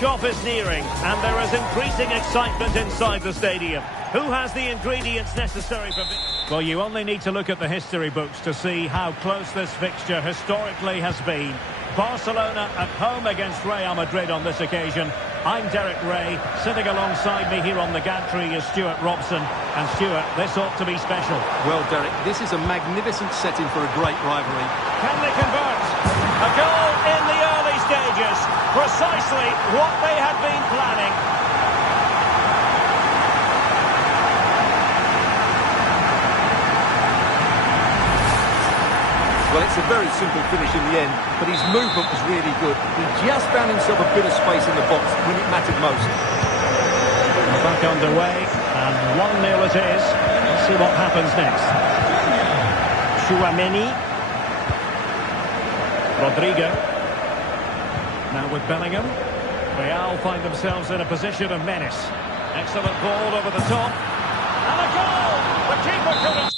Kickoff is nearing, and there is increasing excitement inside the stadium. Who has the ingredients necessary for... Well, you only need to look at the history books to see how close this fixture historically has been. Barcelona at home against Real Madrid on this occasion. I'm Derek Ray. Sitting alongside me here on the gantry is Stuart Robson. And Stuart, this ought to be special. Well, Derek, this is a magnificent setting for a great rivalry. Can they convert? A goal in the early stages. Precisely what they had been planning. Well, it's a very simple finish in the end, but his movement was really good. He just found himself a bit of space in the box when it mattered most. Back underway, and 1-0 it is. Let's see what happens next. Tchouaméni. Rodrigo. Now with Bellingham. Real find themselves in a position of menace. Excellent ball over the top. And a goal! The keeper couldn't...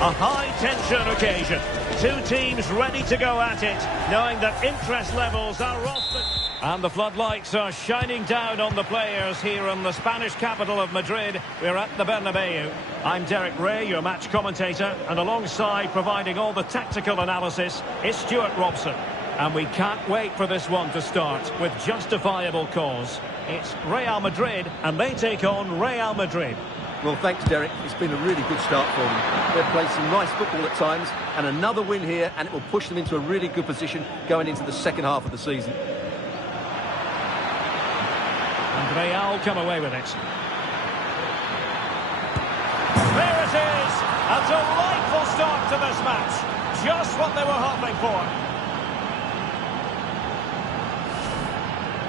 A high-tension occasion. Two teams ready to go at it, knowing that interest levels are off the... And the floodlights are shining down on the players here in the Spanish capital of Madrid. We're at the Bernabeu. I'm Derek Ray, your match commentator, and alongside providing all the tactical analysis is Stuart Robson. And we can't wait for this one to start with justifiable cause. It's Real Madrid, and they take on Real Madrid. Well, thanks, Derek. It's been a really good start for them. They've played some nice football at times, and another win here, and it will push them into a really good position going into the second half of the season. And Real come away with it. There it is! A delightful start to this match. Just what they were hoping for.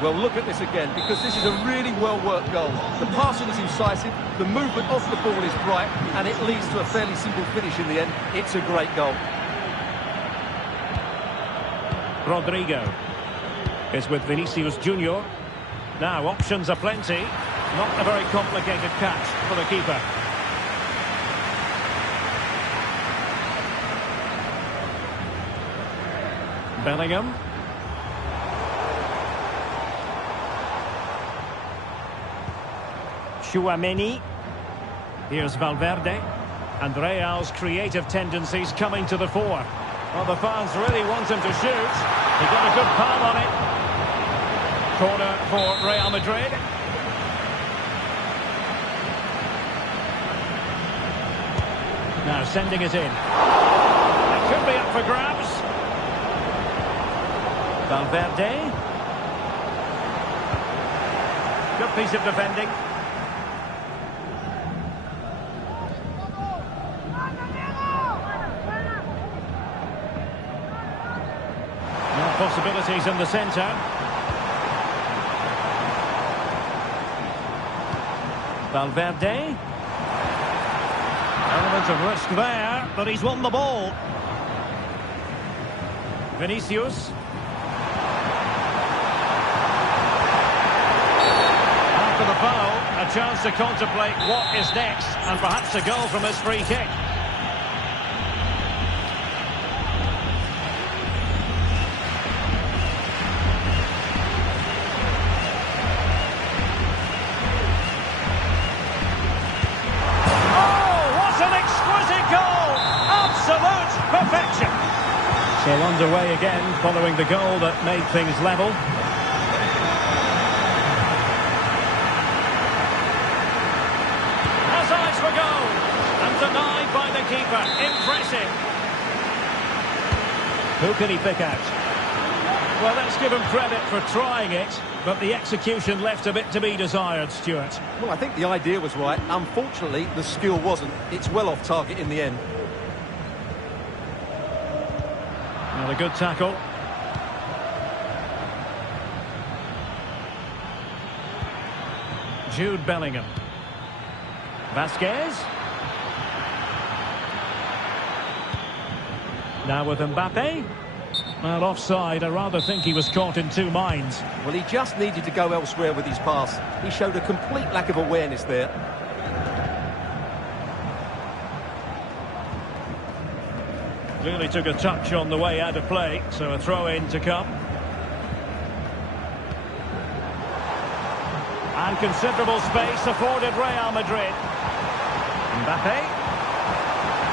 Well, look at this again, because this is a really well-worked goal. The passing is incisive, the movement off the ball is bright, and it leads to a fairly simple finish in the end. It's a great goal. Rodrigo is with Vinicius Junior. Now, options are plenty. Not a very complicated catch for the keeper. Bellingham. Tchouaméni. Here's Valverde. And Real's creative tendencies coming to the fore. Well, the fans really want him to shoot. He got a good palm on it. Corner for Real Madrid. Now sending it in. It could be up for grabs. Valverde. Good piece of defending. Possibilities in the centre. Valverde. Element of risk there, but he's won the ball. Vinicius. After the foul, a chance to contemplate what is next, and perhaps a goal from his free kick. Perfection. So underway again, following the goal that made things level. Has eyes for goal, and denied by the keeper. Impressive. Who can he pick out? Well, let's give him credit for trying it. but the execution left a bit to be desired, Stuart. Well, I think the idea was right. Unfortunately, the skill wasn't. It's well off target in the end. Well, a good tackle. Jude Bellingham. Vasquez. Now with Mbappe. Well, offside. I rather think he was caught in two minds. Well, he just needed to go elsewhere with his pass. He showed a complete lack of awareness there. Clearly took a touch on the way out of play, so a throw-in to come. And considerable space afforded Real Madrid. Mbappe.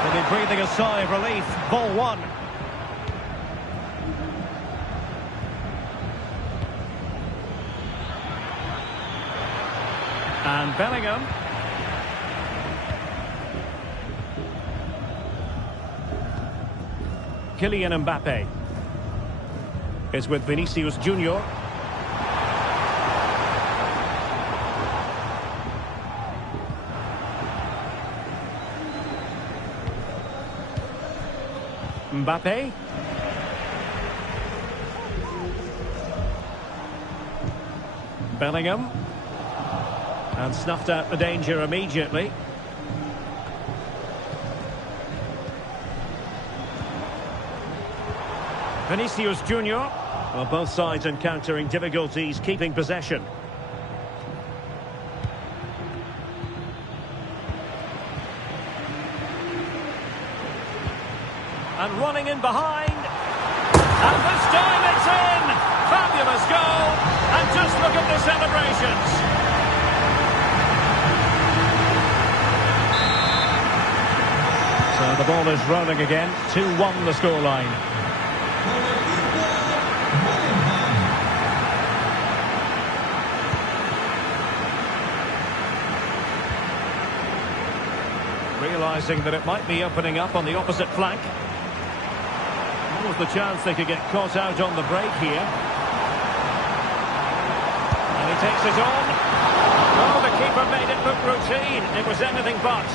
They'll be breathing a sigh of relief. Ball one. And Bellingham. Kylian Mbappe is with Vinicius Junior. Mbappe. Bellingham. And snuffed out the danger immediately. Vinicius Junior. Well, both sides encountering difficulties keeping possession. And running in behind. And this time it's in! Fabulous goal! And just look at the celebrations. So the ball is rolling again. 2-1 the scoreline. Realising that it might be opening up on the opposite flank. What was the chance they could get caught out on the break here? And he takes it on. Oh, the keeper made it look routine. It was anything but.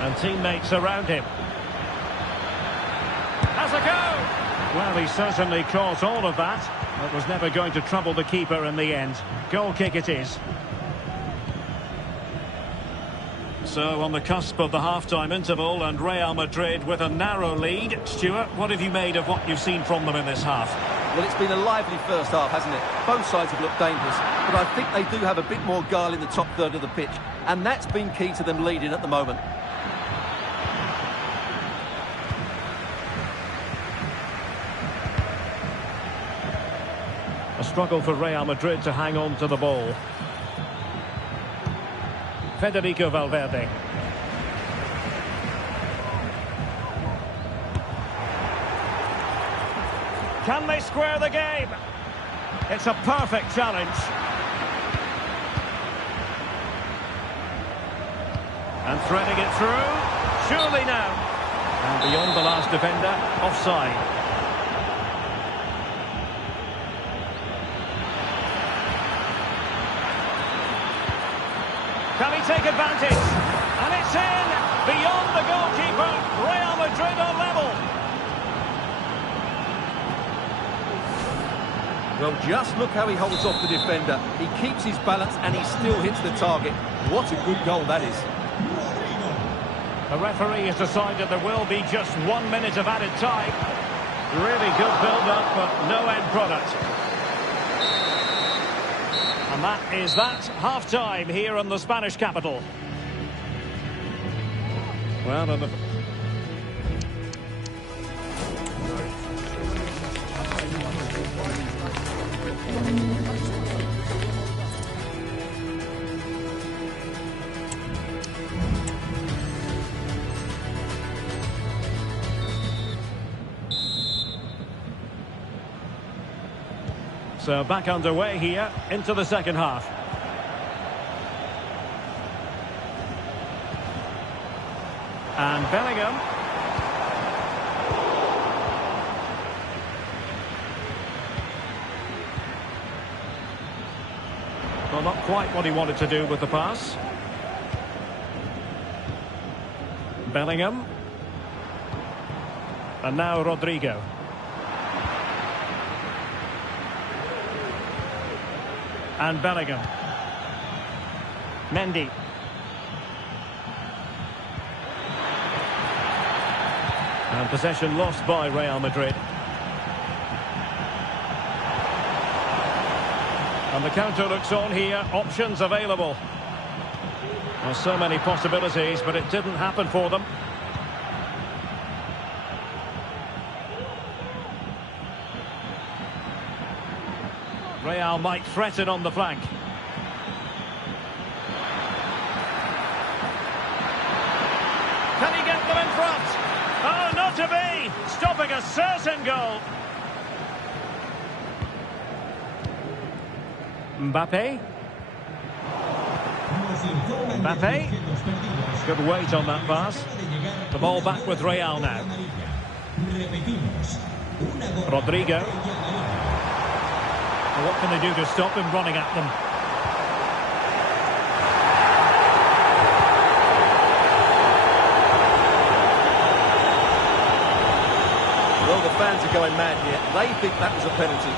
And teammates around him. Has a go! Well, he certainly caught all of that. It was never going to trouble the keeper in the end. Goal kick it is. So, on the cusp of the half-time interval, and Real Madrid with a narrow lead. Stuart, what have you made of what you've seen from them in this half? Well, it's been a lively first half, hasn't it? Both sides have looked dangerous, but I think they do have a bit more guile in the top third of the pitch, and that's been key to them leading at the moment. A struggle for Real Madrid to hang on to the ball. Federico Valverde. Can they square the game? It's a perfect challenge. And threading it through. Surely now. And beyond the last defender, offside. Can he take advantage? And it's in! Beyond the goalkeeper, Real Madrid are level. Well, just look how he holds off the defender. He keeps his balance and he still hits the target. What a good goal that is. The referee has decided there will be just 1 minute of added time. Really good build-up, but no end product. And that is that. Half-time here in the Spanish capital. Well, and the... So back underway here into the second half. And Bellingham. Well, not quite what he wanted to do with the pass. Bellingham. And now Rodrigo. And Bellingham. Mendy. And possession lost by Real Madrid. And the counter looks on here. Options available. Well, so many possibilities, but it didn't happen for them. Real might threaten on the flank. Can he get them in front? Oh, not to be! Stopping a certain goal. Mbappe. Mbappe. Good weight on that pass. The ball back with Real now. Rodrigo. Well, what can they do to stop him running at them? Well, the fans are going mad here. They think that was a penalty.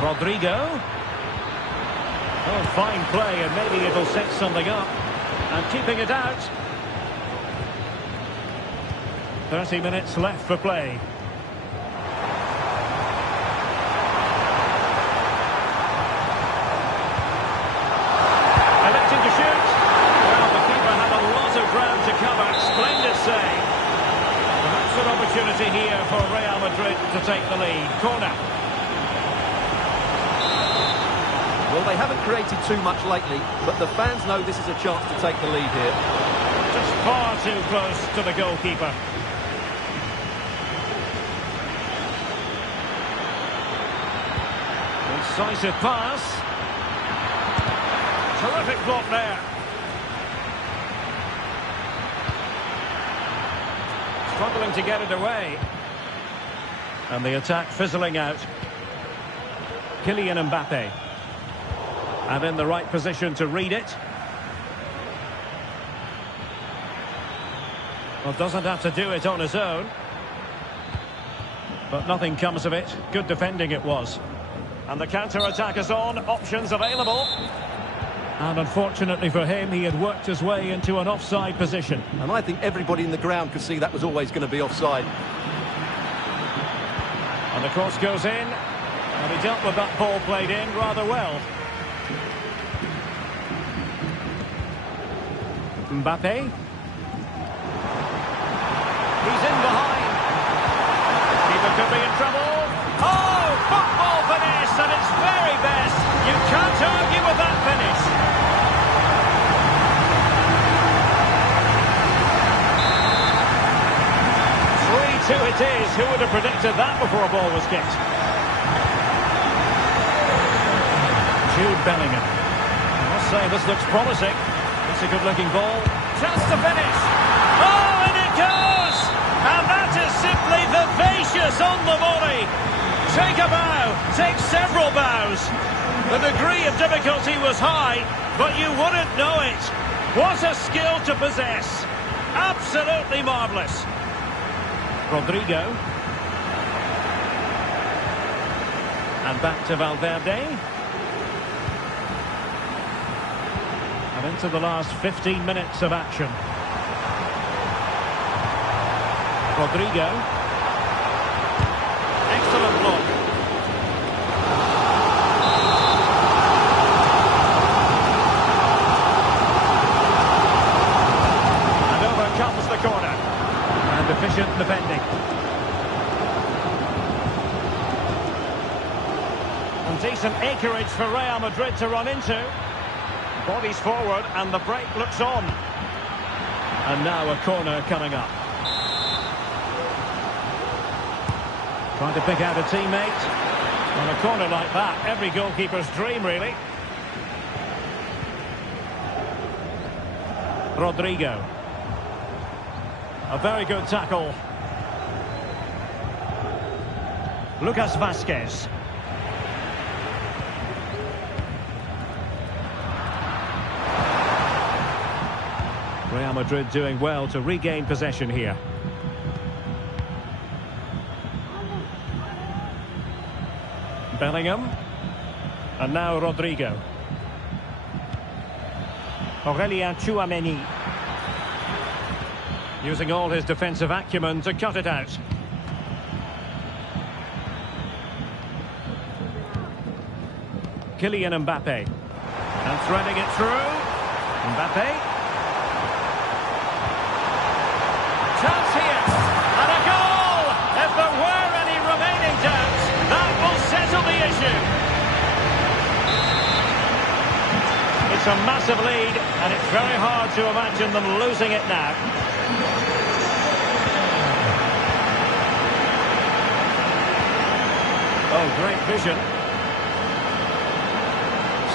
Rodrigo. Oh, fine play, and maybe it'll set something up. And keeping it out. 30 minutes left for play. Electing to shoot. Well, the keeper had a lot of ground to cover. Splendid save. Perhaps an opportunity here for Real Madrid to take the lead. Corner. Well, they haven't created too much lately, but the fans know this is a chance to take the lead here. Just far too close to the goalkeeper. Incisive pass. Terrific block there. Struggling to get it away. And the attack fizzling out. Kylian Mbappe. And in the right position to read it. Well, doesn't have to do it on his own. But nothing comes of it. Good defending it was. And the counter-attack is on. Options available. And unfortunately for him, he had worked his way into an offside position. And I think everybody in the ground could see that was always going to be offside. And the cross goes in. And he dealt with that ball played in rather well. Mbappe. He's in behind. Keeper could be in trouble. Oh, football finish at its very best. You can't argue with that finish. 3-2 it is. Who would have predicted that before a ball was kicked? Jude Bellingham. I must say this looks promising. It's a good-looking ball. Chance to finish. Oh, and it goes! And that is simply vivacious on the volley. Take a bow. Take several bows. The degree of difficulty was high, but you wouldn't know it. What a skill to possess. Absolutely marvellous. Rodrigo. And back to Valverde. And into the last 15 minutes of action. Rodrigo. Excellent block. And over comes the corner. And efficient defending. And decent acreage for Real Madrid to run into. Bodies forward and the break looks on. And now a corner coming up. Trying to pick out a teammate. On a corner like that, every goalkeeper's dream, really. Rodrigo. A very good tackle. Lucas Vázquez. Real Madrid doing well to regain possession here. Bellingham. And now Rodrigo. Aurélien Tchouaméni. Using all his defensive acumen to cut it out. Kylian Mbappe. And threading it through. Mbappe. Chance here. And a goal! If there were any remaining doubts, that will settle the issue. It's a massive lead, and it's very hard to imagine them losing it now. Oh, great vision.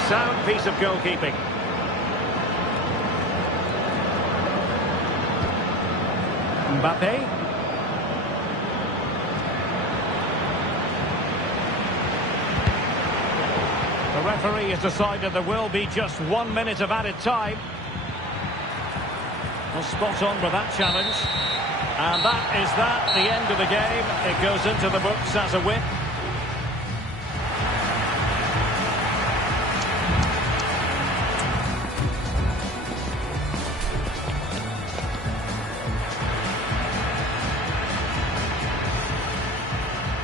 Sound piece of goalkeeping. Mbappe. The referee has decided there will be just 1 minute of added time. Well, spot on with that challenge. And that is the end of the game. It goes into the books as a win.